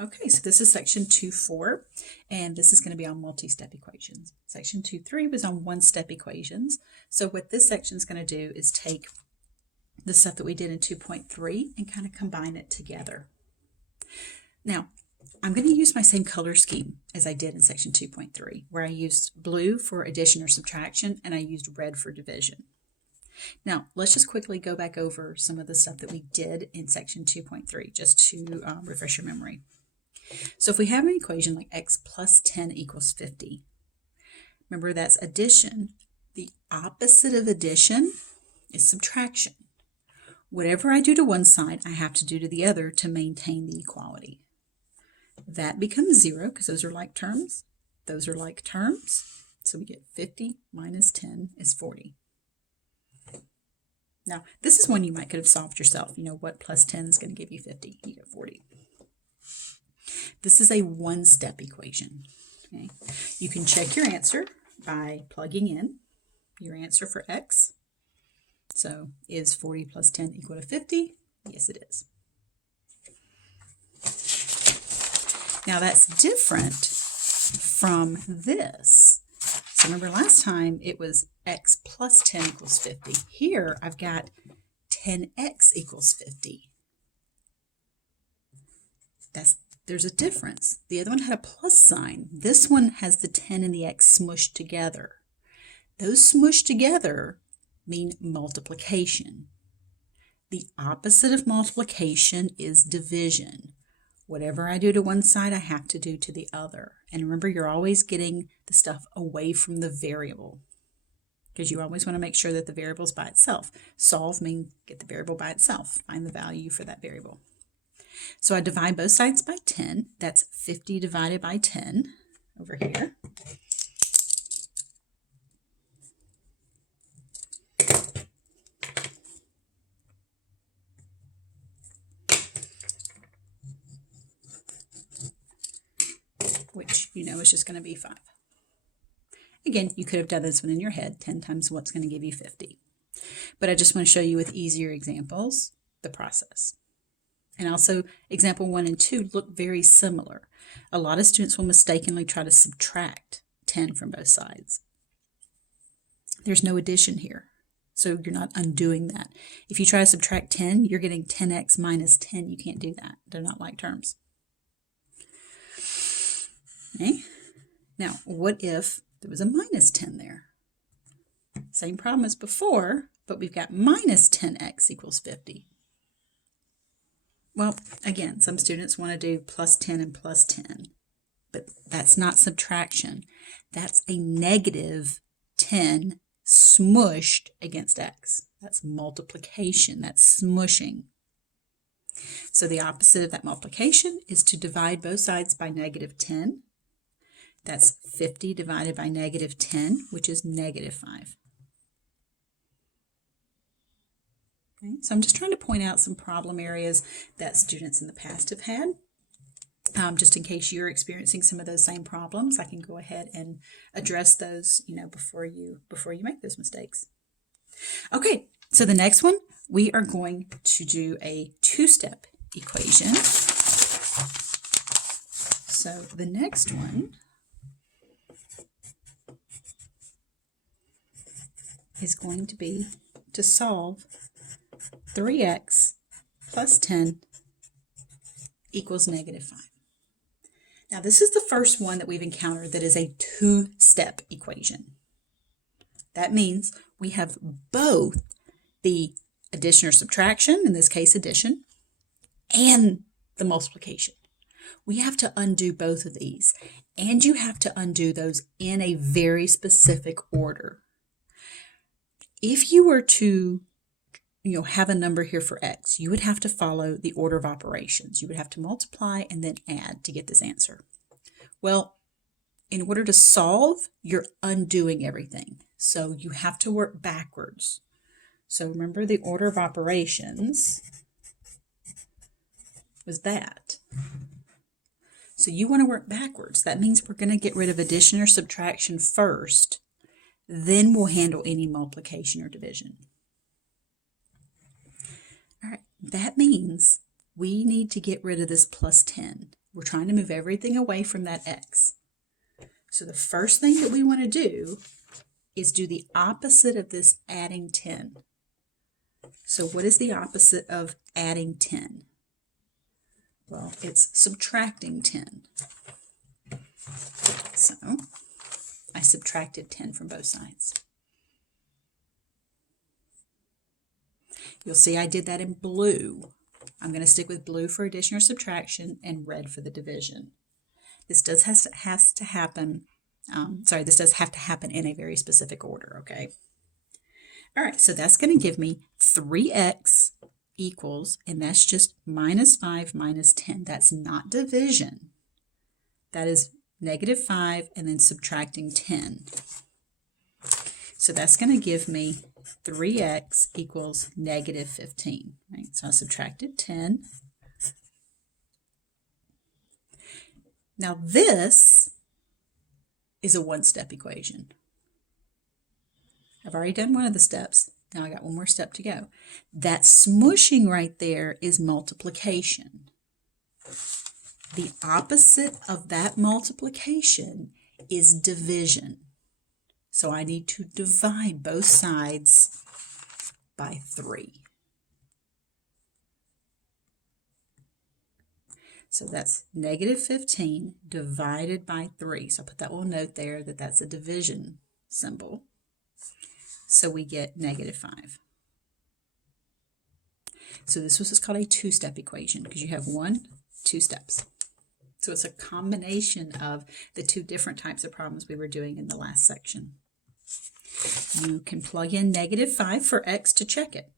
Okay, so this is section 2.4, and this is going to be on multi-step equations. Section 2.3 was on one-step equations. So what this section is going to do is take the stuff that we did in 2.3 and kind of combine it together. Now, I'm going to use my same color scheme as I did in section 2.3, where I used blue for addition or subtraction, and I used red for division. Now, let's just quickly go back over some of the stuff that we did in section 2.3, just to refresh your memory. So if we have an equation like x plus 10 equals 50, remember that's addition. The opposite of addition is subtraction. Whatever I do to one side, I have to do to the other to maintain the equality. That becomes 0 because those are like terms. Those are like terms. So we get 50 minus 10 is 40. Now, this is one you might could have solved yourself. You know what plus 10 is going to give you 50. You get 40. This is a one-step equation. Okay? You can check your answer by plugging in your answer for x. So is 40 plus 10 equal to 50? Yes, it is. Now that's different from this. So remember last time it was x plus 10 equals 50. Here I've got 10x equals 50. There's a difference. The other one had a plus sign. This one has the 10 and the x smushed together. Those smushed together mean multiplication. The opposite of multiplication is division. Whatever I do to one side, I have to do to the other. And remember, you're always getting the stuff away from the variable, because you always want to make sure that the variable is by itself. Solve means get the variable by itself. Find the value for that variable. So I divide both sides by 10. That's 50 divided by 10 over here. Which you know is just going to be 5. Again, you could have done this one in your head. 10 times what's going to give you 50. But I just want to show you with easier examples the process. And also, example 1 and 2 look very similar. A lot of students will mistakenly try to subtract 10 from both sides. There's no addition here, so you're not undoing that. If you try to subtract 10, you're getting 10x minus 10. You can't do that. They're not like terms. Okay. Now, what if there was a minus 10 there? Same problem as before, but we've got minus 10x equals 50. Well, again, some students want to do plus 10 and plus 10, but that's not subtraction. That's a negative 10 smushed against x. That's multiplication. That's smushing. So the opposite of that multiplication is to divide both sides by negative 10. That's 50 divided by negative 10, which is negative 5. Okay, so I'm just trying to point out some problem areas that students in the past have had. Just in case you're experiencing some of those same problems, I can go ahead and address those, before you make those mistakes. Okay, so the next one, we are going to do a two-step equation. So the next one is going to be to solve 3x plus 10 equals negative 5. Now this is the first one that we've encountered that is a two-step equation. That means we have both the addition or subtraction, in this case addition, and the multiplication. We have to undo both of these, and you have to undo those in a very specific order. If you were to have a number here for x, you would have to follow the order of operations. You would have to multiply and then add to get this answer. Well, in order to solve, you're undoing everything. So you have to work backwards. So remember the order of operations was that. So you want to work backwards. That means we're going to get rid of addition or subtraction first. Then we'll handle any multiplication or division. All right, that means we need to get rid of this plus 10. We're trying to move everything away from that x. So the first thing that we want to do is do the opposite of this adding 10. So what is the opposite of adding 10? Well, it's subtracting 10. So I subtracted 10 from both sides. You'll see I did that in blue. I'm going to stick with blue for addition or subtraction and red for the division. This does have to happen in a very specific order, okay? All right, so that's going to give me 3x equals, and that's just minus 5 minus 10. That's not division. That is negative 5 and then subtracting 10. So that's going to give me 3x equals negative 15. Right? So I subtracted 10. Now this is a one-step equation. I've already done one of the steps. Now I got one more step to go. That smushing right there is multiplication. The opposite of that multiplication is division. So I need to divide both sides by 3. So that's negative 15 divided by 3. So I'll put that little note there that that's a division symbol. So we get negative 5. So this was called a two-step equation because you have 2 steps. So it's a combination of the 2 different types of problems we were doing in the last section. You can plug in negative 5 for x to check it.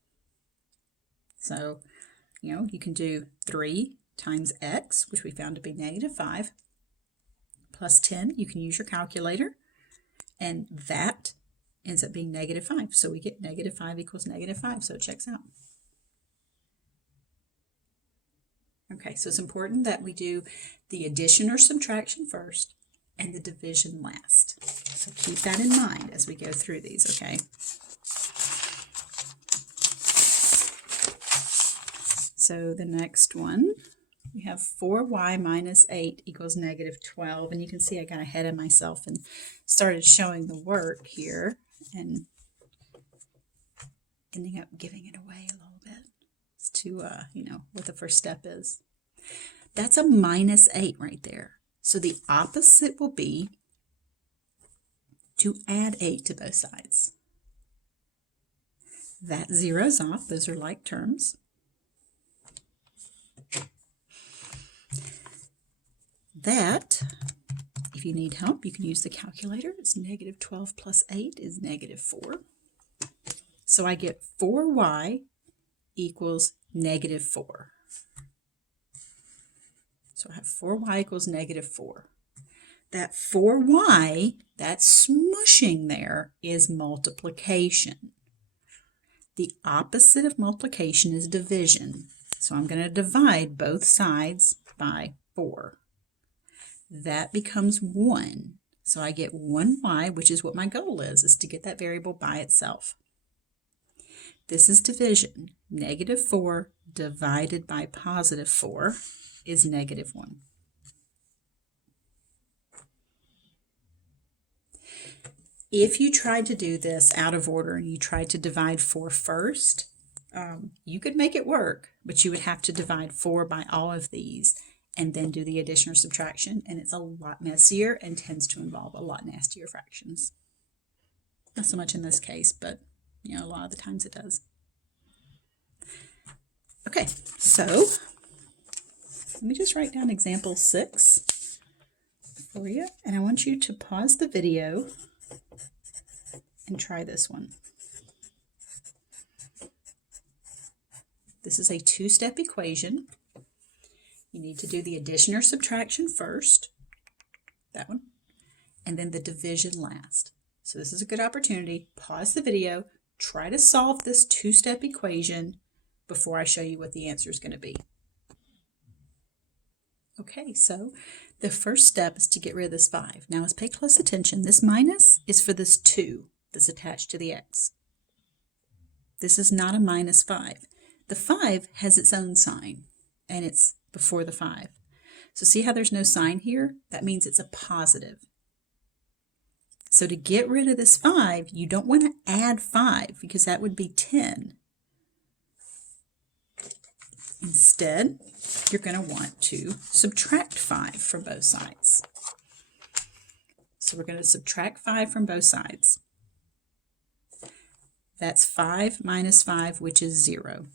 So, you can do 3 times x, which we found to be negative 5, plus 10. You can use your calculator, and that ends up being negative 5. So we get negative 5 equals negative 5, so it checks out. Okay, so it's important that we do the addition or subtraction first and the division last. So keep that in mind as we go through these, okay? So the next one, we have 4y minus 8 equals negative 12. And you can see I got ahead of myself and started showing the work here and ending up giving it away a little bit as to, what the first step is. That's a minus 8 right there. So the opposite will be to add 8 to both sides. That zeroes off. Those are like terms. That, if you need help, you can use the calculator. It's negative 12 plus 8 is negative 4. So I get 4y equals negative 4. So I have 4y equals negative 4. That 4y, that smushing there, is multiplication. The opposite of multiplication is division. So I'm going to divide both sides by 4. That becomes 1. So I get 1y, which is what my goal is to get that variable by itself. This is division. Negative 4 divided by positive 4 is negative 1. If you tried to do this out of order and you tried to divide 4 first, you could make it work, but you would have to divide 4 by all of these and then do the addition or subtraction, and it's a lot messier and tends to involve a lot nastier fractions. Not so much in this case, but a lot of the times it does. Okay, so let me just write down example 6 for you, and I want you to pause the video and try this one. This is a two-step equation. You need to do the addition or subtraction first, that one, and then the division last. So this is a good opportunity. Pause the video, try to solve this two-step equation before I show you what the answer is going to be. Okay, so the first step is to get rid of this 5. Now let's pay close attention. This minus is for this 2 that's attached to the x. This is not a minus 5. The 5 has its own sign, and it's before the 5. So see how there's no sign here? That means it's a positive. So to get rid of this 5, you don't want to add 5 because that would be 10. Instead, you're going to want to subtract 5 from both sides. So we're going to subtract 5 from both sides. That's 5 minus 5, which is 0.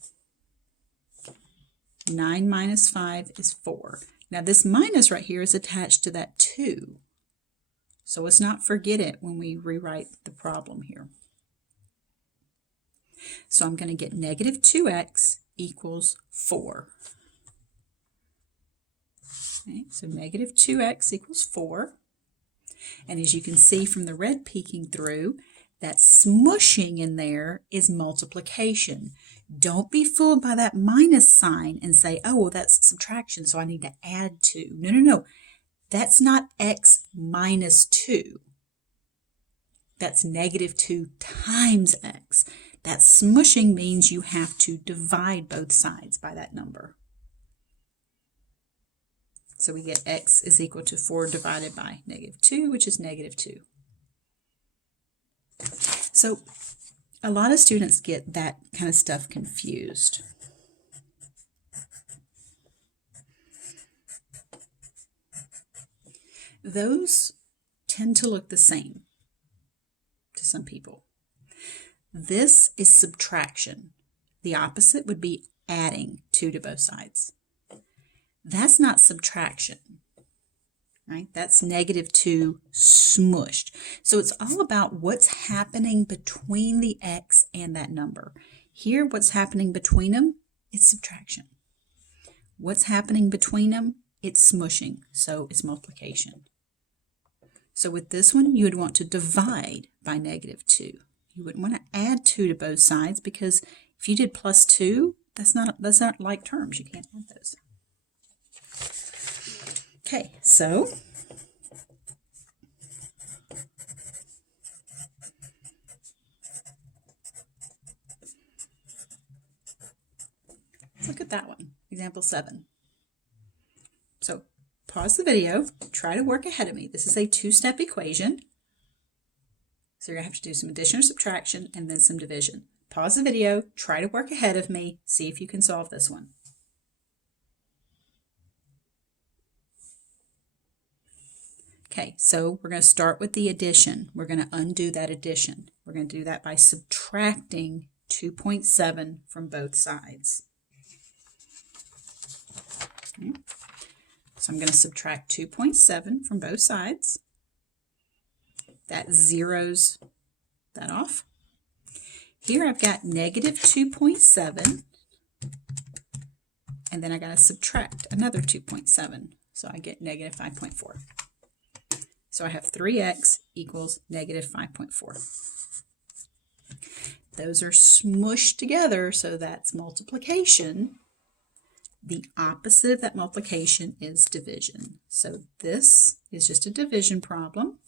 9 minus 5 is 4. Now this minus right here is attached to that 2. So let's not forget it when we rewrite the problem here. So I'm going to get negative 2x equals 4. Okay, so negative 2x equals 4. And as you can see from the red peeking through, that smushing in there is multiplication. Don't be fooled by that minus sign and say, oh, well, that's subtraction, so I need to add 2. No, no, no. That's not x minus 2. That's negative 2 times x. That smushing means you have to divide both sides by that number. So we get x is equal to 4 divided by negative 2, which is negative 2. So a lot of students get that kind of stuff confused. Those tend to look the same to some people. This is subtraction. The opposite would be adding 2 to both sides. That's not subtraction, right? That's negative 2 smushed. So it's all about what's happening between the x and that number. Here, what's happening between them? It's subtraction. What's happening between them? It's smushing, so it's multiplication. So with this one, you would want to divide by negative 2. You wouldn't want to add 2 to both sides because if you did plus 2, that's not like terms. You can't add those. Okay, so look at that one, example 7. So pause the video, try to work ahead of me. This is a two-step equation. So you're going to have to do some addition or subtraction and then some division. Pause the video, try to work ahead of me, see if you can solve this one. Okay, so we're going to start with the addition. We're going to undo that addition. We're going to do that by subtracting 2.7 from both sides. Okay. So I'm going to subtract 2.7 from both sides. That zeroes that off. Here I've got negative 2.7, and then I got to subtract another 2.7, so I get negative 5.4. So I have 3x equals negative 5.4. Those are smushed together, so that's multiplication. The opposite of that multiplication is division. So this is just a division problem.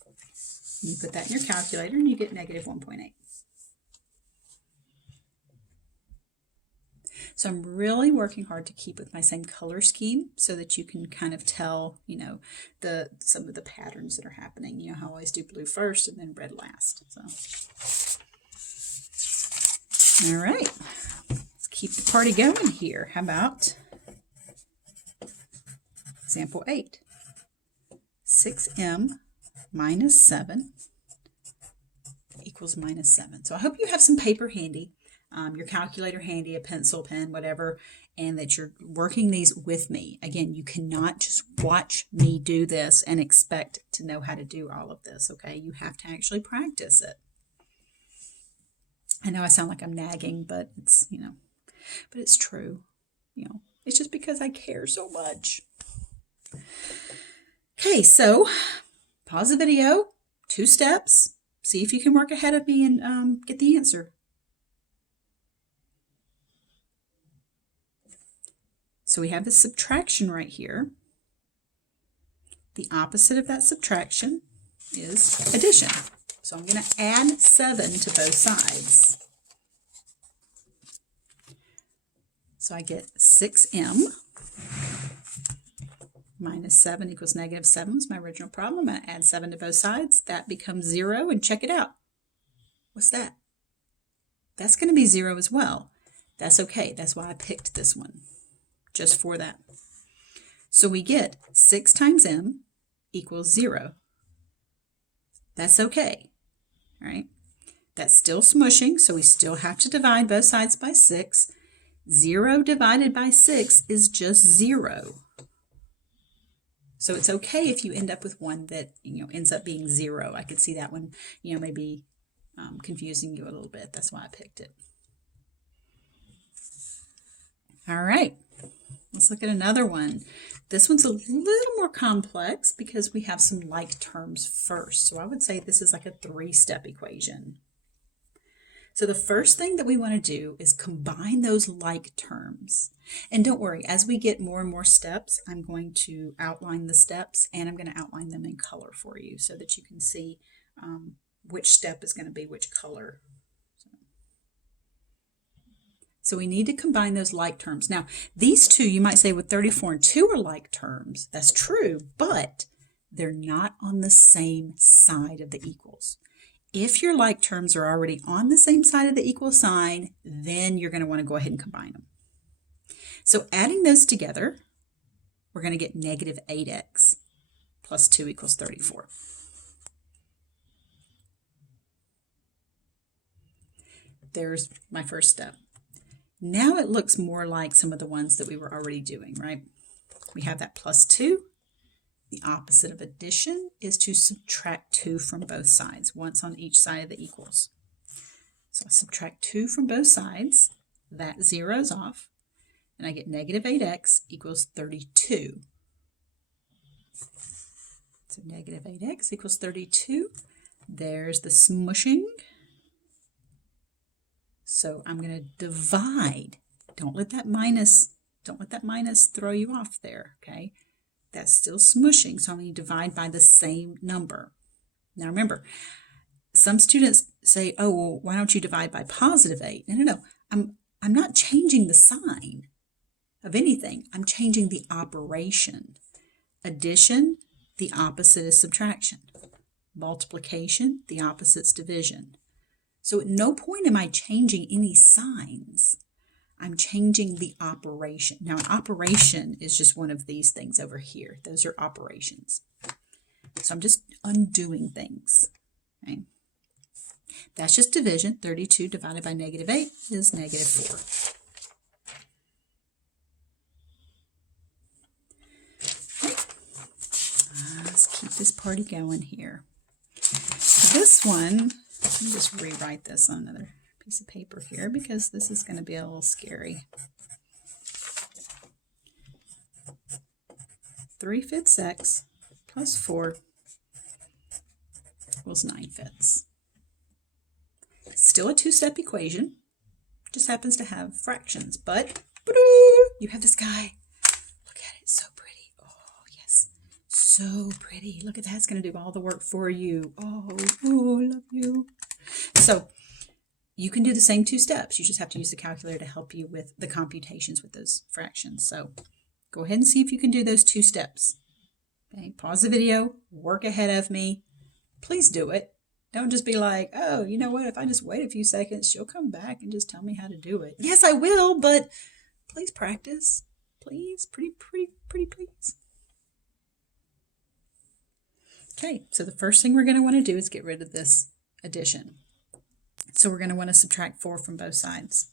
You put that in your calculator and you get negative 1.8. So I'm really working hard to keep with my same color scheme so that you can kind of tell, you know, some of the patterns that are happening. You know how I always do blue first and then red last. So, all right, let's keep the party going here. How about example 8? 6m minus 7 equals minus 7. So I hope you have some paper handy. Your calculator handy, a pencil, pen, whatever, and that you're working these with me. Again, you cannot just watch me do this and expect to know how to do all of this, okay? You have to actually practice it. I know I sound like I'm nagging, but it's, you know, but it's true. You know, it's just because I care so much. Okay, so pause the video, 2 steps, see if you can work ahead of me and get the answer. So we have the subtraction right here. The opposite of that subtraction is addition. So I'm going to add 7 to both sides. So I get 6m Minus 7 equals negative 7 was my original problem. I'm going to add 7 to both sides. That becomes 0, and check it out. What's that? That's going to be 0 as well. That's okay. That's why I picked this one, just for that. So we get 6 times m equals 0. That's okay, all right? That's still smushing, so we still have to divide both sides by 6. 0 divided by 6 is just 0. So it's okay if you end up with one that, ends up being 0. I could see that one, maybe confusing you a little bit. That's why I picked it. All right, let's look at another one. This one's a little more complex because we have some like terms first. So I would say this is like a 3-step equation. So the first thing that we want to do is combine those like terms. And don't worry, as we get more and more steps, I'm going to outline the steps, and I'm going to outline them in color for you so that you can see which step is going to be which color. So we need to combine those like terms. Now, these two, you might say, with 34 and 2 are like terms. That's true, but they're not on the same side of the equals. If your like terms are already on the same side of the equal sign, then you're going to want to go ahead and combine them. So adding those together, we're going to get negative 8x plus 2 equals 34. There's my first step. Now it looks more like some of the ones that we were already doing, right? We have that plus 2. The opposite of addition is to subtract 2 from both sides, once on each side of the equals. So I subtract 2 from both sides. That zeroes off, and I get negative 8x equals 32. So negative 8x equals 32. There's the smushing. So I'm going to divide. Don't let that minus throw you off there, okay? That's still smushing, so I'm going to divide by the same number. Now remember, some students say, oh, well, why don't you divide by positive 8? No. I'm not changing the sign of anything. I'm changing the operation. Addition, the opposite is subtraction. Multiplication, the opposite's division. So at no point am I changing any signs. I'm changing the operation. Now, an operation is just one of these things over here. Those are operations. So I'm just undoing things. Okay? That's just division. 32 divided by negative 8 is negative 4. Okay. Let's keep this party going here. This one, let me just rewrite this on another piece of paper here because this is going to be a little scary. 3/5 x plus 4 equals 9/5. Still a 2-step equation. Just happens to have fractions, but you have this guy. Look at it, so pretty. Oh, yes, so pretty. Look at that, it's going to do all the work for you. Oh, I love you. So you can do the same 2 steps. You just have to use the calculator to help you with the computations with those fractions. So go ahead and see if you can do those 2 steps. Okay, pause the video, work ahead of me. Please do it. Don't just be like, oh, you know what, if I just wait a few seconds, she'll come back and just tell me how to do it. Yes, I will, but please practice. Please, pretty please. Okay, so the first thing we're going to want to do is get rid of this addition. So we're going to want to subtract 4 from both sides.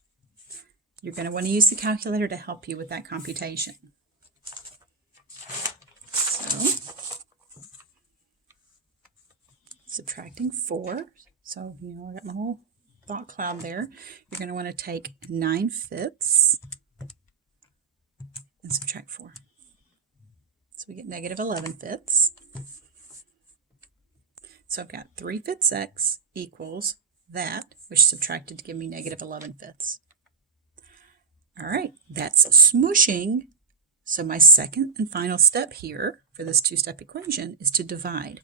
You're going to want to use the calculator to help you with that computation. So, subtracting 4. So, I got my whole thought cloud there. You're going to want to take 9/5 and subtract 4. So we get negative 11/5. So I've got 3/5 x equals that, which subtracted to give me negative 11/5. All right, that's smushing. So my second and final step here for this 2-step equation is to divide.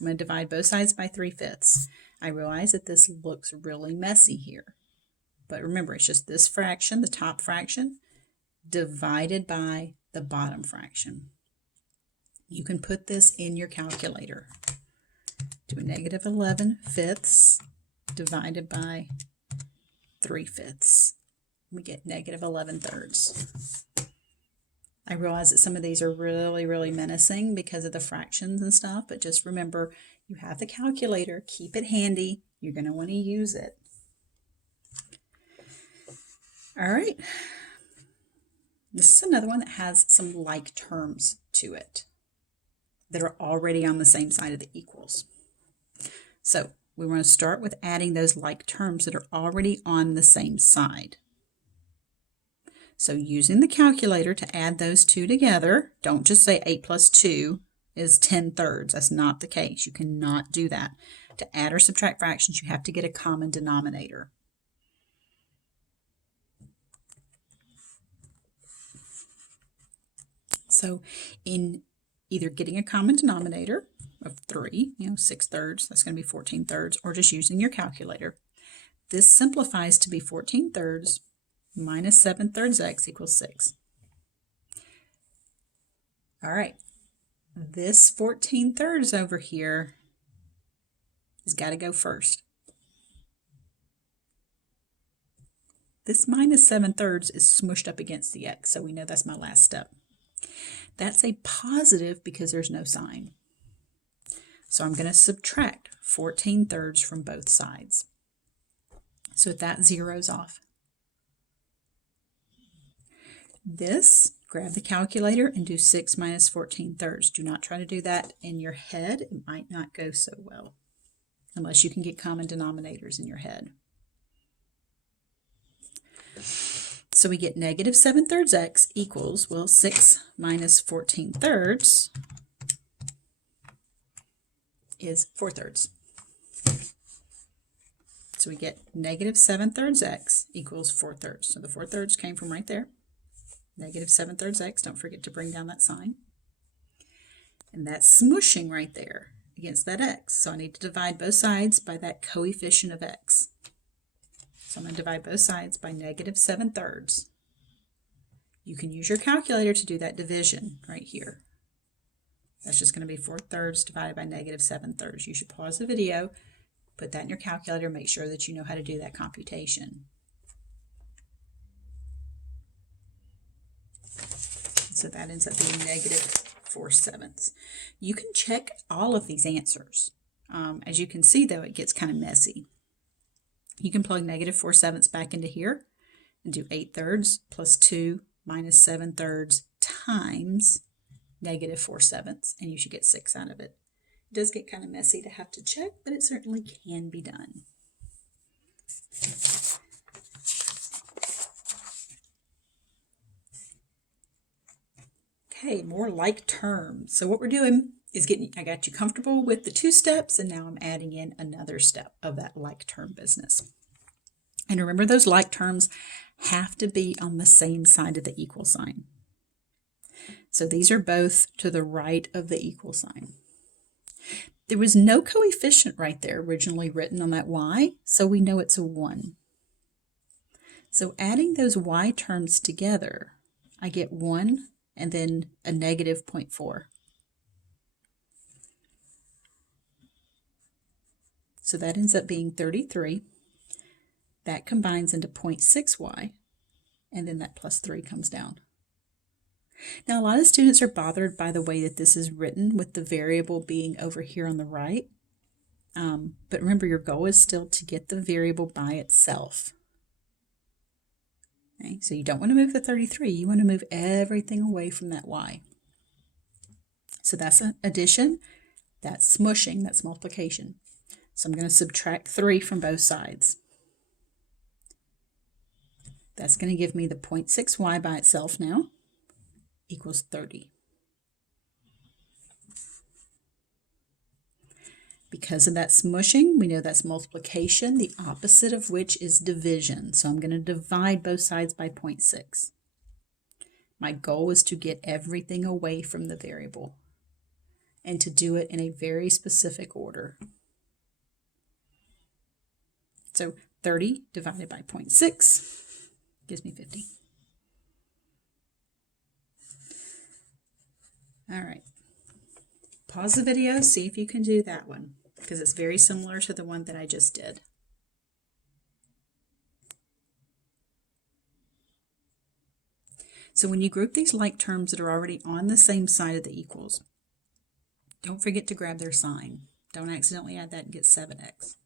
I'm going to divide both sides by 3/5. I realize that this looks really messy here, but remember, it's just this fraction, the top fraction, divided by the bottom fraction. you can put this in your calculator. Do a negative 11 fifths divided by 3 fifths. We get negative 11 thirds. I realize that some of these are really, really menacing because of the fractions and stuff, but just remember, you have the calculator, keep it handy. You're going to want to use it. All right. This is another one that has some like terms to it that are already on the same side of the equals. So we want to start with adding those like terms that are already on the same side. So using the calculator to add those two together, don't just say 8 plus 2 is 10 thirds. That's not the case. You cannot do that. To add or subtract fractions, you have to get a common denominator. So in either getting a common denominator of 3, 6 thirds, that's going to be 14 thirds, or just using your calculator, this simplifies to be 14 thirds minus 7 thirds x equals 6. All right, this 14 thirds over here has got to go first. This minus 7 thirds is smushed up against the x, so we know that's my last step. That's a positive because there's no sign. So I'm going to subtract 14 thirds from both sides. So that zeroes off. This, grab the calculator and do 6 minus 14 thirds. Do not try to do that in your head. It might not go so well unless you can get common denominators in your head. So we get negative 7 thirds x equals, well, 6 minus 14 thirds is 4 thirds. So we get negative 7 thirds x equals 4 thirds. So the 4 thirds came from right there. Negative 7 thirds x, don't forget to bring down that sign. And that's smushing right there against that x. So I need to divide both sides by that coefficient of x. So I'm going to divide both sides by negative 7 thirds. You can use your calculator to do that division right here. That's just going to be 4 thirds divided by negative 7 thirds. You should pause the video, put that in your calculator, make sure that you know how to do that computation. So that ends up being negative 4/7. You can check all of these answers. As you can see, though, it gets kind of messy. You can plug negative 4/7 back into here and do 8 thirds plus 2 minus 7 thirds times negative 4/7, and you should get 6 out of it. It does get kind of messy to have to check, but it certainly can be done. Okay, more like terms. So what we're doing is I got you comfortable with the 2 steps, and now I'm adding in another step of that like term business. And remember, those like terms have to be on the same side of the equal sign. So these are both to the right of the equal sign. There was no coefficient right there originally written on that y, so we know it's a 1. So adding those y terms together, I get 1 and then a negative 0.4. So that ends up being 33. That combines into 0.6y, and then that plus 3 comes down. Now, a lot of students are bothered by the way that this is written with the variable being over here on the right. But remember, your goal is still to get the variable by itself. Okay, so you don't want to move the 33. You want to move everything away from that y. So that's an addition. That's smushing. That's multiplication. So I'm going to subtract 3 from both sides. That's going to give me the 0.6y by itself now equals 30. Because of that smushing, we know that's multiplication, the opposite of which is division. So I'm going to divide both sides by 0.6. My goal is to get everything away from the variable and to do it in a very specific order. So 30 divided by 0.6 gives me 50. All right. pause the video, see if you can do that one, because it's very similar to the one that I just did. So when you group these like terms that are already on the same side of the equals, don't forget to grab their sign. Don't accidentally add that and get 7x.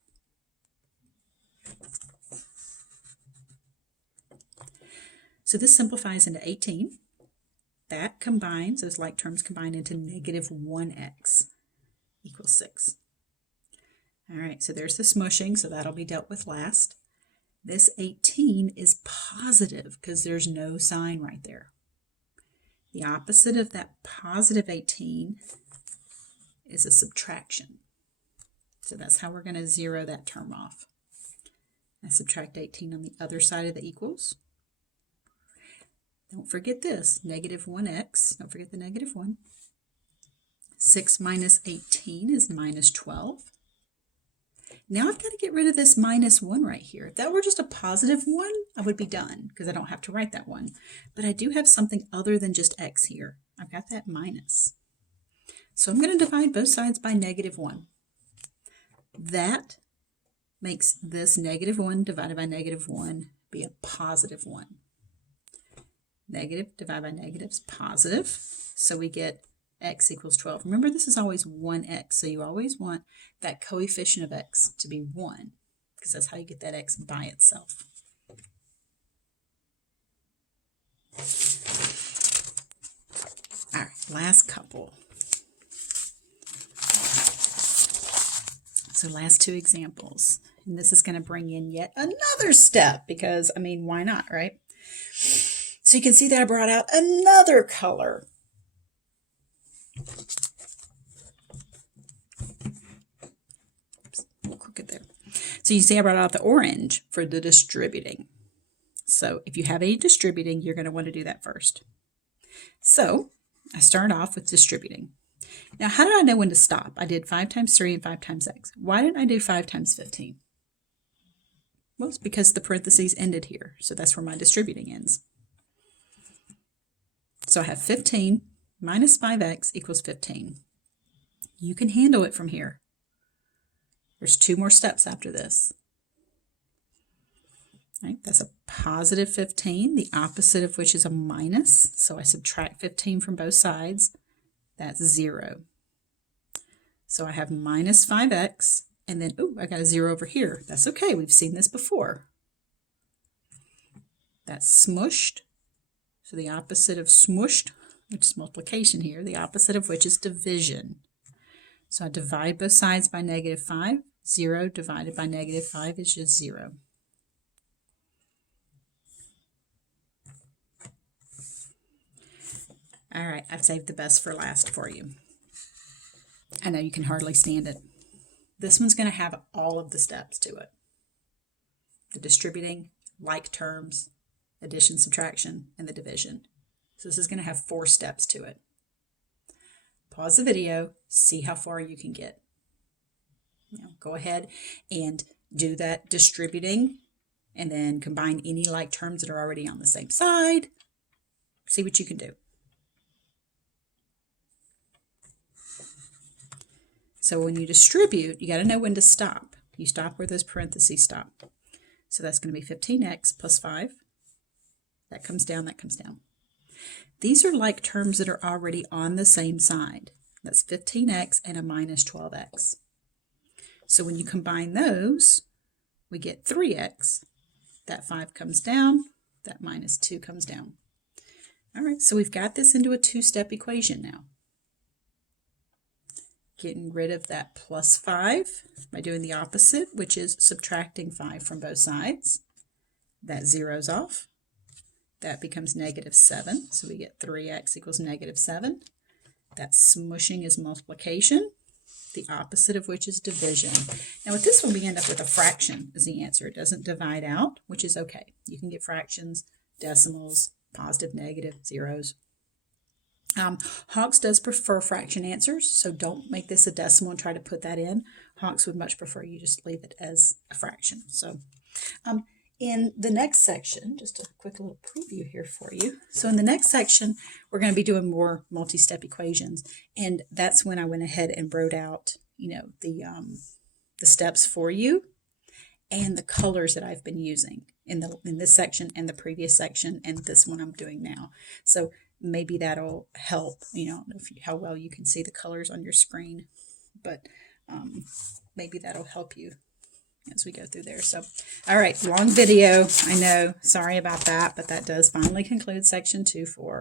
So this simplifies into 18. That combines, those like terms combine into negative 1x equals 6. All right, so there's the smushing, so that'll be dealt with last. This 18 is positive because there's no sign right there. The opposite of that positive 18 is a subtraction. So that's how we're going to zero that term off. I subtract 18 on the other side of the equals. Don't forget this, negative 1x. Don't forget the negative 1. 6 minus 18 is minus 12. Now I've got to get rid of this minus 1 right here. If that were just a positive 1, I would be done because I don't have to write that 1. But I do have something other than just x here. I've got that minus. So I'm going to divide both sides by negative 1. That makes this negative 1 divided by negative 1 be a positive 1. Negative divided by negative is positive, so we get x equals 12. Remember, this is always 1x, so you always want that coefficient of x to be 1, because that's how you get that x by itself. All right, last couple. So last two examples, and this is going to bring in yet another step, because, I mean, why not, right? So you can see that I brought out another color. Oops, a little crooked there. So you see I brought out the orange for the distributing. So if you have any distributing, you're going to want to do that first. So I start off with distributing. Now, how did I know when to stop? I did 5 times 3 and 5 times x. Why didn't I do 5 times 15? Well, it's because the parentheses ended here. So that's where my distributing ends. So I have 15 minus 5x equals 15. You can handle it from here. There's 2 more steps after this. Right, that's a positive 15, the opposite of which is a minus. So I subtract 15 from both sides. That's 0. So I have minus 5x, and then, ooh, I got a 0 over here. That's okay, we've seen this before. That's smushed. So the opposite of smushed, which is multiplication here, the opposite of which is division. So I divide both sides by negative 5. 0 divided by negative 5 is just 0. All right, I've saved the best for last for you. I know you can hardly stand it. This one's going to have all of the steps to it. The distributing, like terms, addition, subtraction, and the division. So this is going to have 4 steps to it. Pause the video, see how far you can get. Go ahead and do that distributing, and then combine any like terms that are already on the same side. See what you can do. So when you distribute, you got to know when to stop. You stop where those parentheses stop. So that's going to be 15x plus 5. That comes down, that comes down. These are like terms that are already on the same side. That's 15x and a minus 12x. So when you combine those, we get 3x. That 5 comes down, that minus 2 comes down. All right, so we've got this into a 2-step equation now. Getting rid of that plus 5 by doing the opposite, which is subtracting 5 from both sides. That zeroes off. That becomes negative 7, so we get 3x equals negative 7. That smushing is multiplication, the opposite of which is division. Now with this one, we end up with a fraction as the answer. It doesn't divide out, which is okay. You can get fractions, decimals, positive, negative, zeros. Hawks does prefer fraction answers, so don't make this a decimal and try to put that in. Hawks would much prefer you just leave it as a fraction. So In the next section, just a quick little preview here for you. So in the next section, we're going to be doing more multi-step equations. And that's when I went ahead and wrote out, the steps for you and the colors that I've been using in this section and the previous section and this one I'm doing now. So maybe that'll help. I don't know how well you can see the colors on your screen, but maybe that'll help you as we go through there. So, all right, long video. I know. Sorry about that, but that does finally conclude section 2 for